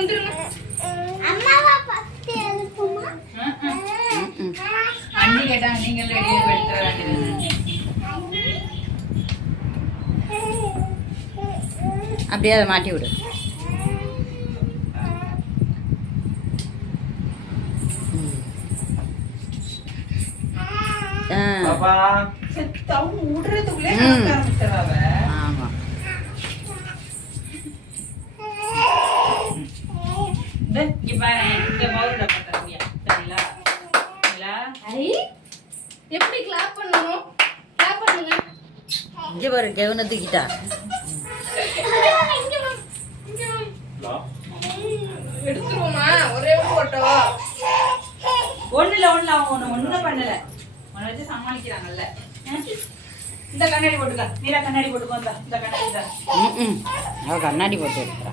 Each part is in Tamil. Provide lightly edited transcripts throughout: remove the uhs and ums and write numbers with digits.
வந்துருங்க. அம்மாவா பத்தி எழுப்புமா? அண்ணி கேட்டாங்க, நீங்க வெளியே எடுத்துற வேண்டியது. அப்படியே அதை மாட்டி விடு. ஆமா எப்படி கிளாப் பண்ணணும்? கிளாப் பண்ணுங்க. இங்க பாரு கவனத்துக்கிட்டா எடுத்துருவோமா? ஒரே போட்டோ ஒண்ணுல அவங்க ஒண்ணும் பண்ணல. உன்னை வச்சு சமாளிக்கிறாங்கல்ல. இந்த கண்ணாடி போட்டுக்க. நீரா கண்ணாடி போட்டுக்கோ. இந்த கண்ணாடி தான். அவ கண்ணாடி போட்டு எடுக்கிறா.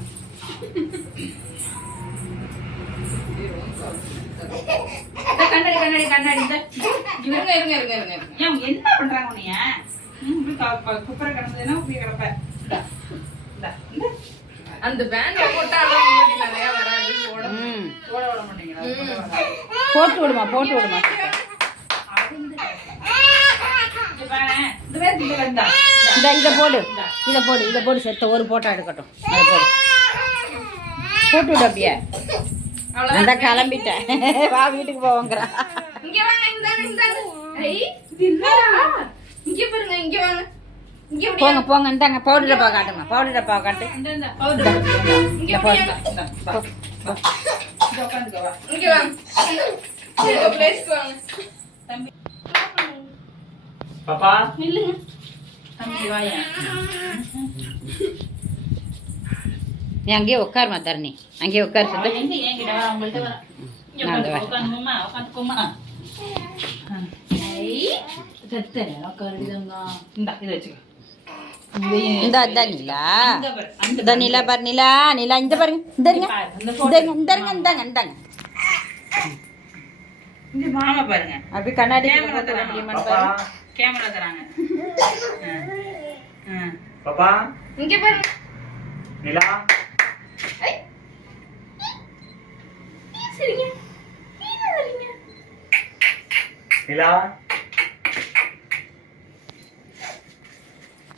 கண்ணாடி கண்ணாடி கண்ணாடி இருங்க இருங்க இருங்க இருங்க. ஏன் என்ன பண்றாங்க உன்னைய? குப்பரை கிடந்ததுன்னா இப்படி கிடப்ப. அந்த பேண்ட போட்டா நிறைய வராது. போட விட மாட்டீங்களா? போட்டு விடுமா போட்டு விடுமா. இதை போடு இதை போடு இதை போடு செத்த ஒரு போட்டோ எடுக்கட்டும். அதை போடு போட்டு விடு. அப்படியே அதான் கிளம்பிட்டேன். வா வீட்டுக்கு போவோங்கிறான். இங்க வாங்க. இங்க பாருங்க. இங்க வாங்க. போங்க போங்க. இந்தாங்க பவுடர் டப்பா காட்டுங்க. பவுடர் டப்பா காட்டு. இங்க வாங்க. பிளேஸ்க்கு வாங்க. பாப்பா இல்லங்க தம்பி வாயா. நீ அங்கேயே உட்காருமா தரணி. அங்கேயே உட்காரு சொல்ல. எங்க என்கிட்ட வர உங்கள்ட்ட வர. உட்காந்துக்கோமா உட்காந்துக்கோமா. செத்தேன் உட்காருங்க. இந்தா இதை வச்சுக்கோ. இந்த நிலா இந்த நிலா பாரு. நிலா நிலா இந்த பாருங்க. இந்தருங்க இந்தருங்க இந்தருங்க இந்தாங்க இந்தாங்க. இந்த மாமா பாருங்க. அப்படி கண்ணாடி கேமரா தராங்க. பாப்பா இங்க பாருங்க. நிலா சரிங்க. நீங்க வரீங்க. நிலா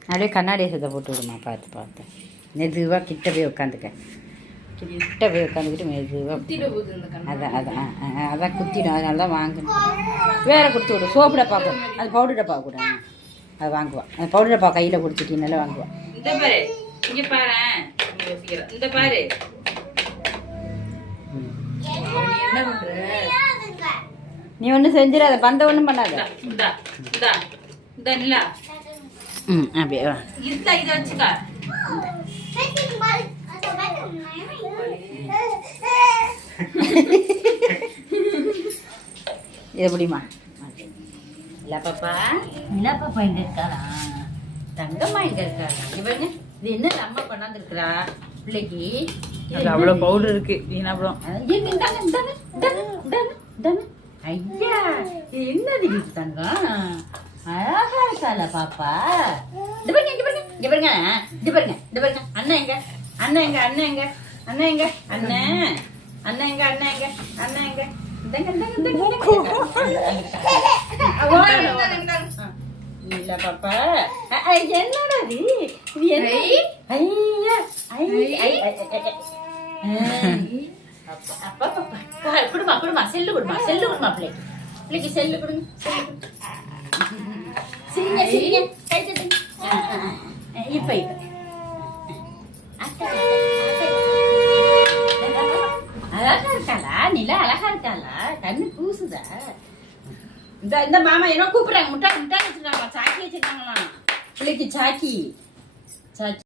அப்படியே கண்ணாடியை சத்தை போட்டு விடுமா. பார்த்து பார்த்து மெதுவாக கிட்ட போய் உட்காந்துக்க. கிட்ட போய் உட்காந்துக்கிட்டு மெதுவாக. அதான் அதான் அதான் குத்திடும். அதனால தான் வாங்கணும். வேற கொடுத்து விடு. சோப்பு டப்பா கூட. அது பவுடர் டப்பா கூட. அது வாங்குவான். அந்த பவுடர் டப்பா கையில் கொடுத்துட்டீங்கனால வாங்குவான். இந்த பாரு இங்க பாரு. இந்த பாரு என்ன பண்ற? நீ ஒன்றும் செஞ்சிடாத. பந்த ஒன்றும் பண்ணாத. இந்த நிலா அப்படியே வா. இதை வச்சுக்க. இது எப்படிமா? நிலா பாப்பா நிலா பாப்பா எங்க இருக்காளா? தங்கம்மா எங்க இருக்காளா? இவங்க இது என்ன அம்மா பண்ணாந்துருக்குறா பிள்ளைக்கு? அது அவ்வளோ பவுடர் இருக்கு. வீணாப்படம். ஐயா இது என்னது இது தங்கம்? அழகா இருக்காளா பாப்பா? இது பாருங்க இங்க பாருங்க இங்க பாருங்க இது பாருங்க இது பாருங்க. அண்ணன் எங்க அண்ணன் எங்க அண்ணன் எங்க அண்ணன் எங்க அண்ணன் அண்ணன் எங்க அண்ணன் எங்க அண்ணன் எங்க? இல்ல பாப்பா என்னடா இது? அப்பா பாப்பா குடுமா குடுமா. செல்லு கொடுமா செல்லு கொடுமா. பிள்ளைக்கு பிள்ளைக்கு செல்லு கொடுங்க. சரிங்க சரிங்க. கை தட்டுங்க. இப்ப இப்ப அழகா இருக்காளா நிலா? அழகா இருக்காளா? கண்ணு பூசுதா? இந்த மாமா என்ன கூப்பிடுறாங்க. முட்டை முட்டை வச்சிருக்காங்களா? சாக்கி வச்சிருக்காங்களா பிள்ளைக்கு? சாக்கி சாக்கி